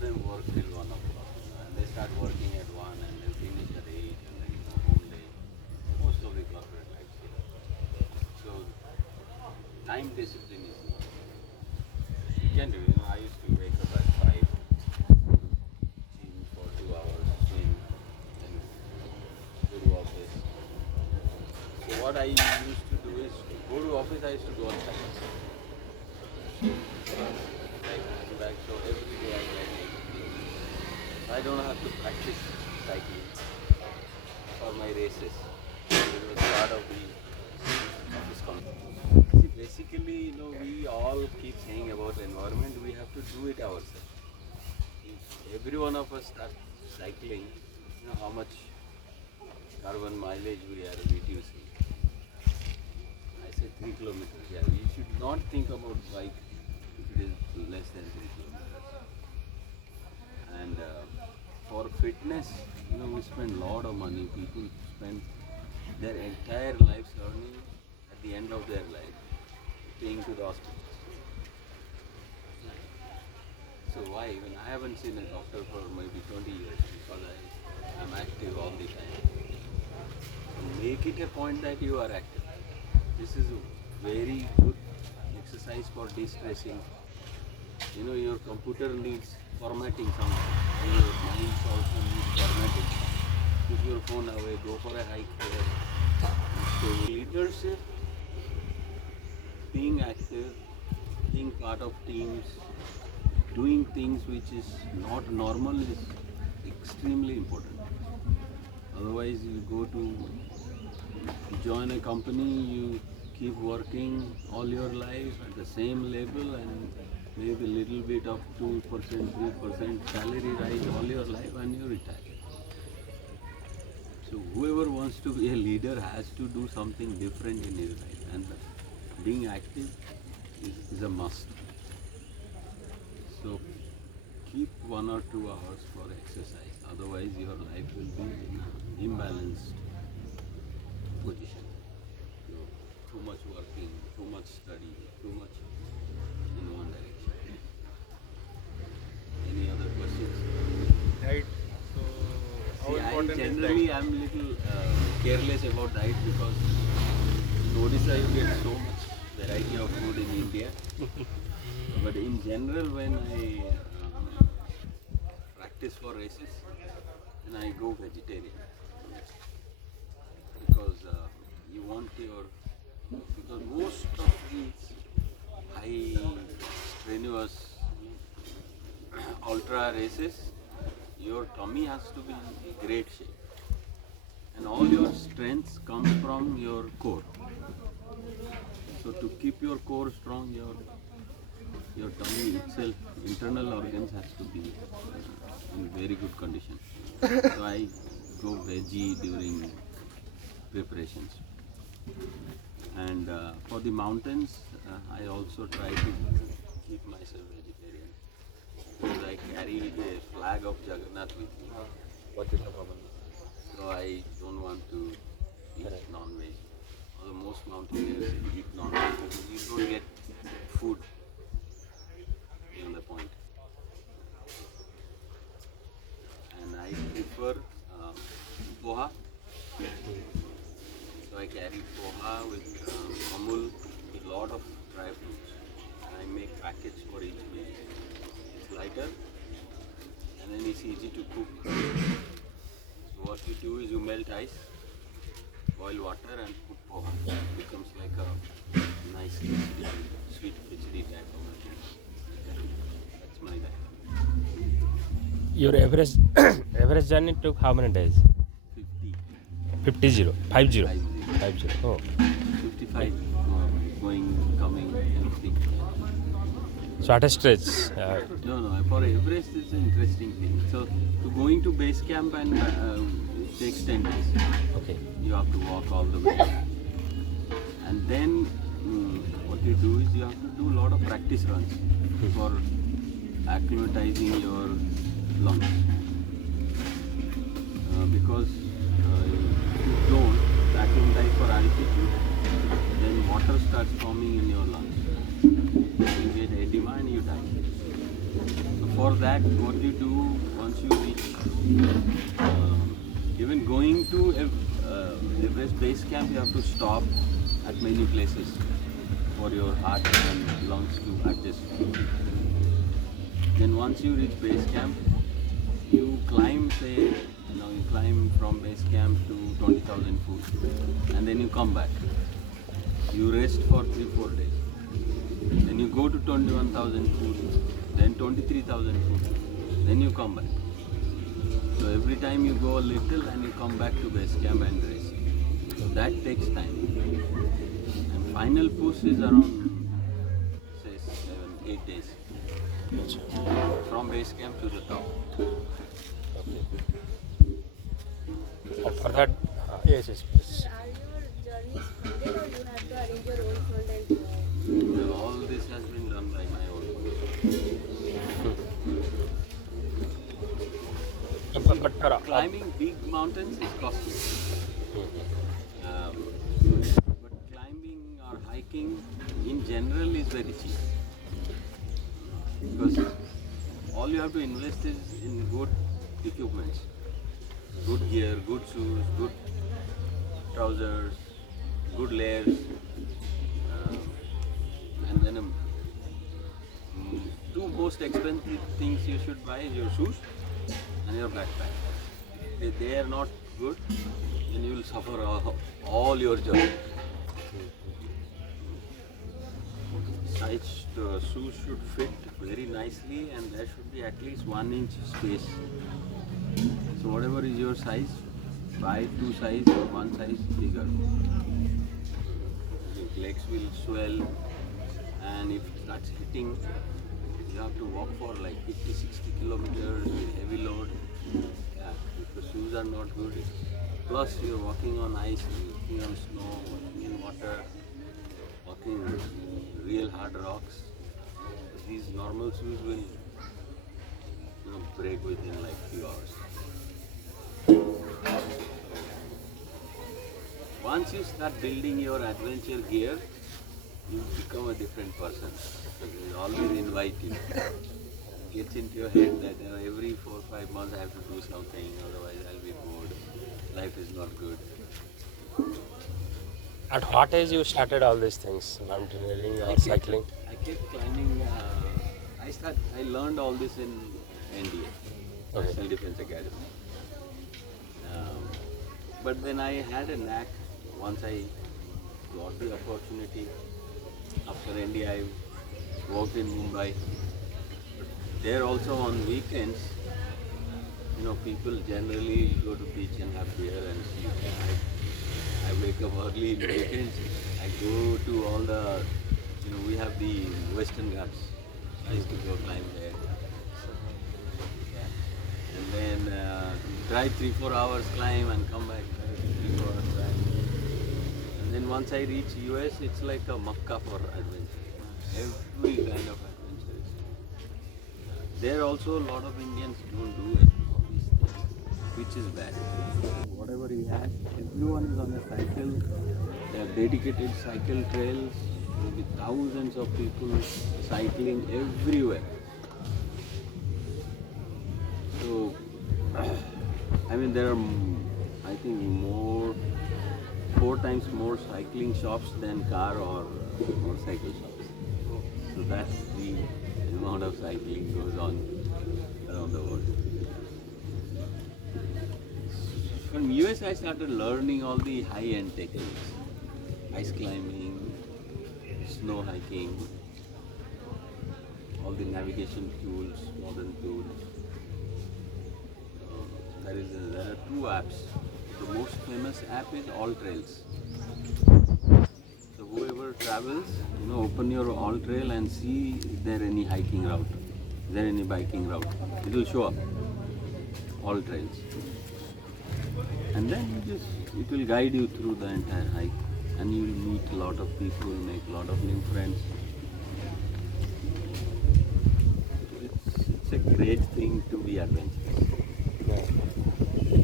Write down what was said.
of them work till 1 o'clock. And they start working at 1 and they finish at 8 and then go home late. Most of the corporate lives here. So time discipline is not. You can do, I used to wake up at 5, gym for 2 hours, gym, then go to office. So what I used to do is to go to office, I used to go on cycle. Back, so every day I get 8. I don't have to practice cycling for my races. It was part of the office concept. See, basically, we all keep saying about the environment, we have to do it ourselves. If every one of us start cycling, how much carbon mileage we are reducing. I say 3 kilometers. Yeah, we should not think about bike if it is less than 3 kilometers. And for fitness, we spend a lot of money. People spend their entire life's earning at the end of their life paying to the hospital. So why? When I haven't seen a doctor for maybe 20 years because I'm active all the time. So make it a point that you are active. This is a very good exercise for de-stressing. Your computer needs formatting sometimes. Your mind also needs formatting. Put your phone away, go for a hike there. So leadership, being active, being part of teams, doing things which is not normal is extremely important. Otherwise you go to join a company, you keep working all your life at the same level and maybe a little bit of 2%, 3% salary rise all your life and you retire. So whoever wants to be a leader has to do something different in his life, and being active is a must. So keep 1 or 2 hours for exercise, otherwise your life will be in an imbalanced position. Too much working, too much study, too much in one direction. Any other questions? Diet. So how important Generally, is diet? I'm little careless about diet because in Odisha you get so much variety of food in India. But in general, when I practice for races, then I go vegetarian because you want because most of these high strenuous ultra races, your tummy has to be in great shape and all your strengths come from your core. So to keep your core strong, your tummy itself, internal organs has to be in very good condition. So I go veggie during preparations. And for the mountains, I also try to keep myself vegetarian. Because I carry a flag of Jagannath with me. So I don't want to eat non-veg. Although most mountaineers eat non-veg because you don't get food beyond the point. And I prefer poha. So I carry poha with amul with a lot of dry fruits. And I make packets for each meal. It's lighter and then it's easy to cook. So what you do is you melt ice, boil water and put poha. It becomes like a nice sweet khichdi type of a thing. That's my diet. Your average journey took how many days? 50. 50. Oh. 55 going, coming, everything. So at a stretch. No, for Everest it's an interesting thing. So to going to base camp and it takes 10 days. Okay. You have to walk all the way. And then what you do is you have to do a lot of practice runs for acclimatizing your lungs. Because if you don't acclimatize for altitude, then water starts forming in your lungs. You get edema and you die. So for that, what you do once you reach, even going to Everest base camp, you have to stop at many places for your heart and lungs to adjust. Then once you reach base camp, you climb, say, you climb from base camp to 20,000 feet, and then you come back. You rest for 3-4 days. Then you go to 21,000 feet, then 23,000 feet, then you come back. So every time you go a little and you come back to base camp and rest. So that takes time. And final push is around, say, 7-8 days. From base camp to the top. And for that, yes, please. Are your journeys funded or you have to arrange your own fund and So all this has been done by my own. But for Climbing big mountains is costly. But climbing or hiking in general is very cheap. Because all you have to invest is in good equipment. Good gear, good shoes, good trousers, good layers. And then two most expensive things you should buy is your shoes and your backpack. If they are not good, then you will suffer all your journey. Size shoes should fit very nicely, and there should be at least 1 inch space. So whatever is your size, buy 2 size or 1 size bigger. Your legs will swell, and if it starts hitting, you have to walk for like 50-60 kilometers with heavy load. Yeah, if the shoes are not good, plus you're walking on ice, walking on snow, walking in water, walking real hard rocks. These normal shoes will break within like few hours. Once you start building your adventure gear, you become a different person. You always invite you. It gets into your head that every 4-5 months I have to do something, otherwise I'll be bored. Life is not good. at what age you started all these things, mountaineering or cycling? I kept climbing. I learned all this in NDA, National Defense Academy. But then I had a knack. Once I got the opportunity, after NDA I worked in Mumbai. But there also on weekends, people generally go to beach and have beer and sleep. I wake up early in weekends. I go to all the, we have the Western Ghats. I used to go climb there. Yeah. And then drive 3-4 hours, climb and come back, drive 3-4 hours back. And then once I reach US, it's like a Makkah for adventure. Every kind of adventure is there. There also a lot of Indians don't do it, all these things, which is bad. Whatever he has, everyone is on a cycle. There are dedicated cycle trails with thousands of people cycling everywhere. So, there are, I think, 4 times more cycling shops than car or motorcycle shops. So that's the amount of cycling goes on around the world. From US I started learning all the high-end techniques. Ice climbing, snow hiking, all the navigation tools, modern tools. There are 2 apps. The most famous app is All Trails. So whoever travels, open your All Trail and see is there any hiking route, is there any biking route. It will show up. All Trails. And then it will guide you through the entire hike, and you will meet a lot of people, make a lot of new friends. It's a great thing to be adventurous. Yeah.